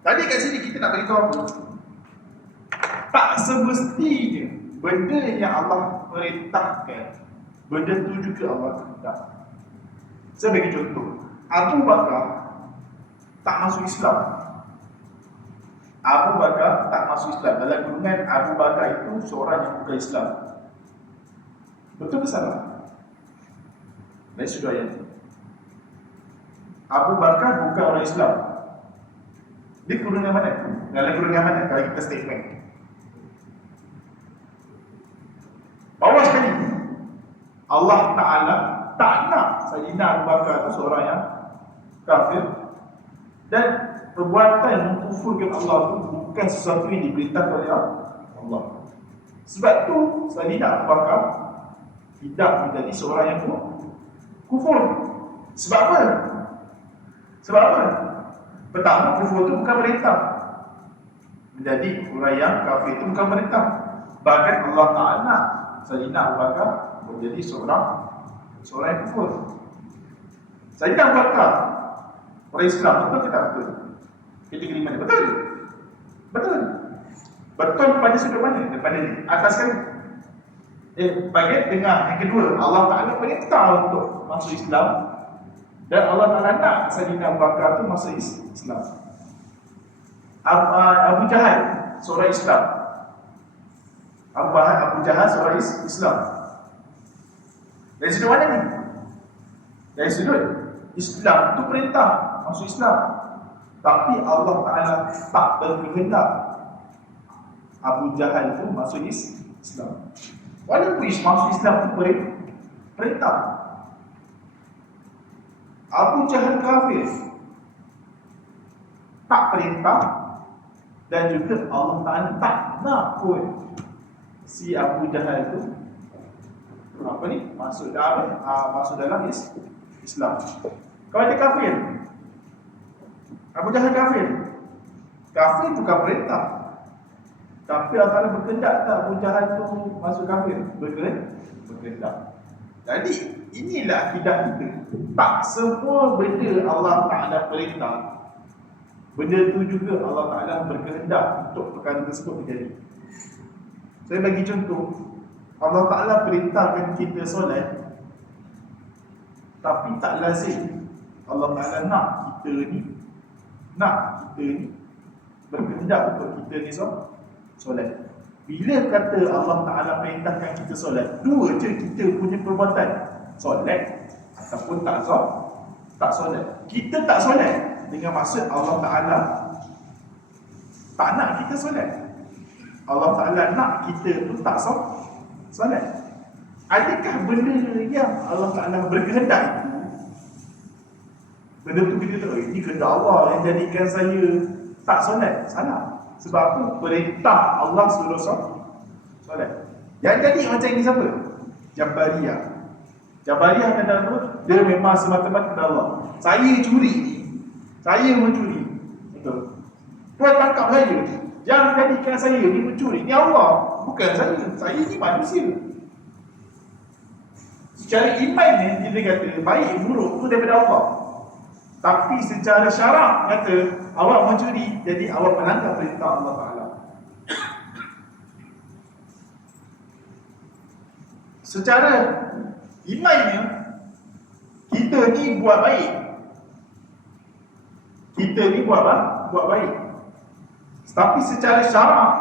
Tadi kat sini kita nak beritahu apa? Tak semestinya benda yang Allah perintahkan, benda tu juga Allah kehendak. Saya bagi contoh, Abu Bakar tak masuk Islam. Abu Bakar tak masuk Islam. Dalam kurungan Abu Bakar itu seorang yang bukan Islam. Betul ke salah? Dari sudut ayat ini, Abu Bakar bukan orang Islam. Dia kurungan mana? Dalam kurungan mana kalau kita statement? Bawah sekali, Allah Ta'ala tak nak Sayyidina Abu Bakar itu seorang yang kafir. Dan perbuatan mengkufurkan Allah itu bukan sesuatu yang diperintahkan oleh Allah. Sebab tu Sayyidina Abu Bakar tidak menjadi seorang yang kufur. Sebab apa? Sebab apa? Pertama, kufur itu bukan perintah. Menjadi orang yang kafir itu bukan perintah. Bahkan Allah Ta'ala Sayyidina Abu Bakar menjadi seorang yang kufur. Sayyidina Abu Bakar orang Islam, betul ke tak betul? Kategori mana? Betul? Betul. Betul pada sudut mana? Daripada ni, atas sekali. Bahagian tengah yang kedua, Allah Ta'ala perintah untuk masuk Islam. Dan Allah Ta'ala nak Sayyidina Abu Bakar itu masuk Islam. Abu Jahal seorang Islam. Abu Jahal seorang Islam. Dari sudut mana ni? Dari sudut Islam itu perintah masuk Islam. Tapi Allah Ta'ala tak berkehendak Abu Jahal itu masuk Islam. Walaupun masuk Islam itu perintah. Abu Jahal kafir, tak perintah, Dan juga Allah Ta'ala tak nak pun si Abu Jahal tu masuk dalam Islam. Kalau dia kafir, Abu Jahal kafir. Kafir bukan perintah, tapi Allah Ta'ala berkehendak tak Abu Jahal tu masuk kafir? Berkehendak. Jadi inilah akidah kita. Tak semua benda Allah Ta'ala perintah, benda tu juga Allah Ta'ala berkehendak untuk perkara tersebut terjadi. Saya bagi contoh, Allah Ta'ala perintahkan kita solat, tapi tak lazim Allah Ta'ala nak kita ni berkehendak untuk kita ni solat. Bila kata Allah Ta'ala perintahkan kita solat, dua je kita punya perbuatan, solat ataupun tak solat. Kita tak solat dengan maksud Allah Ta'ala tak nak kita solat. Allah Ta'ala nak kita tu tak solat. Adakah benda yang Allah Ta'ala berkehendak itu, benda tu kita tahu, ini kehendak Allah yang jadikan saya tak solat? Salah. Sebab tu perintah Allah suruh solat. Yang jadi macam ini siapa? Jabariyah. Jabariyah kata apa? Dia memang semata-mata kepada Allah. Saya curi ni, saya mencuri. Betul. Tuan tangkap saya. Jangan jadikan saya ni mencuri. Ni Allah, bukan saya. Saya ni manusia. Secara iman ni dia kata baik buruk tu daripada Allah. Tapi secara syarak kata awak mencuri, jadi awak melanggar perintah Allah Ta'ala. Secara imannya kita ni buat baik. Buat baik. Tapi secara syarak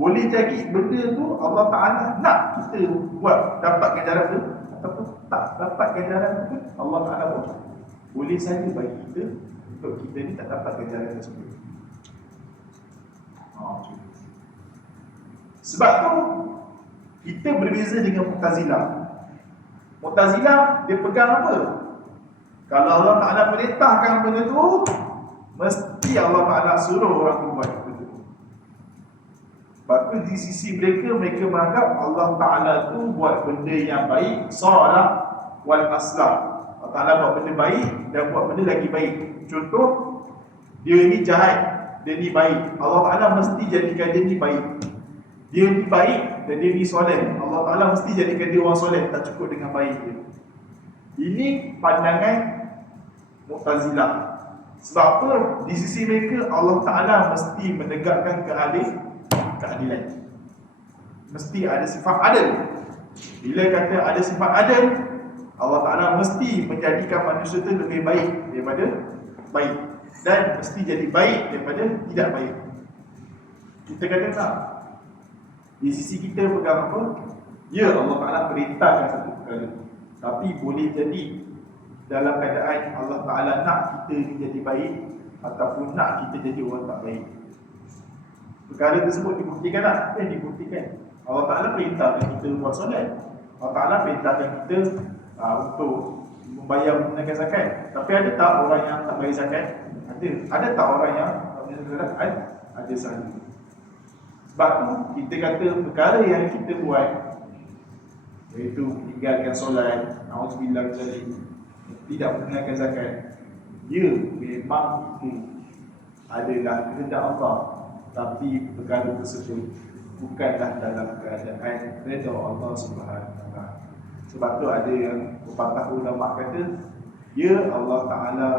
boleh jadi benda tu Allah Ta'ala nak kita buat dapat ganjaran tu, ataupun tak dapat ganjaran tu Allah Ta'ala boleh saja bagi kita untuk kita ni tak dapat ganjaran tersebut. Sebab tu kita berbeza dengan Mu'tazilah. Mu'tazilah dia pegang apa? Kalau Allah Ta'ala perintahkan benda tu, mesti Allah Ta'ala suruh orang tu buat benda tu. Sebab tu di sisi mereka menganggap Allah Ta'ala tu buat benda yang baik, salah wal aslah. Allah Ta'ala buat benda baik dan buat benda lagi baik. Contoh, dia ni jahat, dia ni baik, Allah Ta'ala mesti jadikan dia ni baik. Dia ni baik dan dia ni soleh, Allah Ta'ala mesti jadikan dia orang soleh, tak cukup dengan baik dia. Ini pandangan Mu'tazilah. Sebab apa? Di sisi mereka Allah Ta'ala mesti menegakkan keadilan. Mesti ada sifat adil. Bila kata ada sifat adil, Allah Ta'ala mesti menjadikan manusia itu lebih baik daripada baik, dan mesti jadi baik daripada tidak baik. Kita kata tak. Di sisi kita pegang apa? Ya, Allah Ta'ala perintahkan satu perkara, tapi boleh jadi dalam keadaan Allah Ta'ala nak kita ni jadi baik, ataupun nak kita jadi orang tak baik. Perkara tersebut dibuktikan tak? Dibuktikan. Allah Ta'ala perintahkan kita buat solat, Allah Ta'ala perintahkan kita untuk membayar menggunakan zakat. Tapi ada tak orang yang tak bayar zakat? Ada tak orang yang tak bayar zakat? Ada sahaja. Sebab tu kita kata perkara yang kita buat, iaitu meninggalkan solat, na'udzubillah tidak menggunakan zakat, ya memang itu adalah kehendak Allah, tapi perkara tersebut bukanlah dalam keadaan redha Allah Subhanahu Wa Taala. Sebab tu ada yang pepatah ulama kata, ya Allah Ta'ala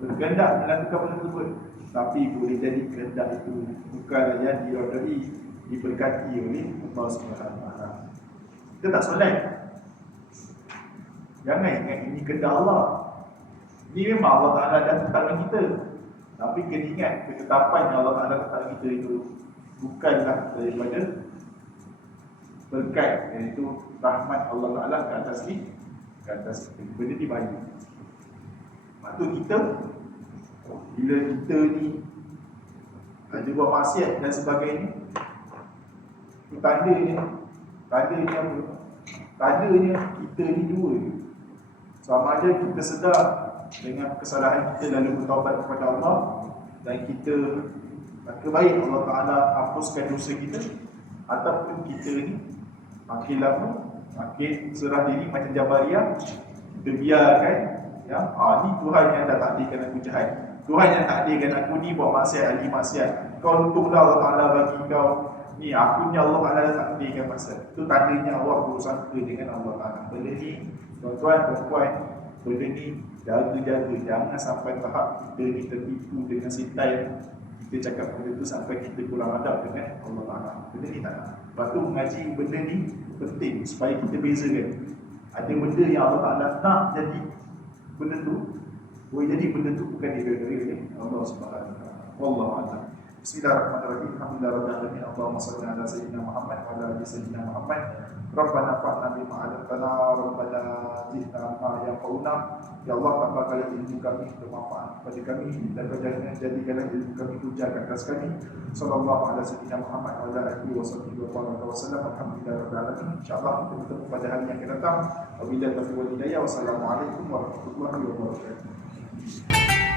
berkehendak melakukan benda tersebut, tapi boleh jadi kehendak itu bukanlah yang dirodai, diberkati oleh Allah Subhanahu Wa Taala. Kita tak solat, jangan ingat ini kehendak Allah. Ini memang Allah Ta'ala dah tetapkan kita, tapi kena ingat ketetapan yang Allah Ta'ala tetapkan kita itu bukanlah daripada berkat, iaitu rahmat Allah Ta'ala ke atas kita. Benda ni banyak. Maksud kita, bila kita ni ada buat maksiat dan sebagainya, tandanya apa? Tandanya kita ni dua. Sama ada kita sedar dengan kesalahan kita lalu bertaubat kepada Allah, dan kita maka baik Allah Ta'ala hapuskan dosa kita, ataupun kita ni makin lama makin serah diri macam Jabariyah, kita biarkan ya, ni Tuhan yang dah takdirkan aku jahat, Tuhan yang takdirkan aku ni buat maksiat, ahli maksiat, kau untunglah Allah Ta'ala bagi kau ni, aku ni Allah Ta'ala dah takdirkan maksiat. Itu tandanya awak bersangka dengan Allah Ta'ala. Benda ni tuan-tuan, perempuan, benda ni jaga-jaga, jangan sampai tahap kita ni tertipu dengan sitai kita cakap benda tu sampai kita kurang adab dengan Allah Ta'ala. Benda ni tak nak. Lepas tu mengaji benda ni penting supaya kita bezakan. Ada benda yang Allah Ta'ala nak jadi benda tu, boleh jadi benda tu bukan diri-diri oleh Allah Subhanahu Wa Ta'ala. Wallahu a'lam. Bismillahirrahmanirrahim. Alhamdulillahirabbil alamin. Allahumma shalli ala sayyidina Muhammad wa ala ali sayyidina Muhammad. Rabbana fa'alna bima 'allamtana, rabbana zidna ma yanfa'una. Ya Allah, tambahkanlah ilmu kami bermanfaat kepada kami dan jadikanlah ilmu kami hujah ke atas kami. Sallallahu ala sayyidina Muhammad wa ala alihi wa sallam. Alhamdulillahirabbil alamin. Insyaallah kita bertemu pada hari yang akan datang. Wabillahi taufiq wal hidayah. Wassalamualaikum warahmatullahi wabarakatuh.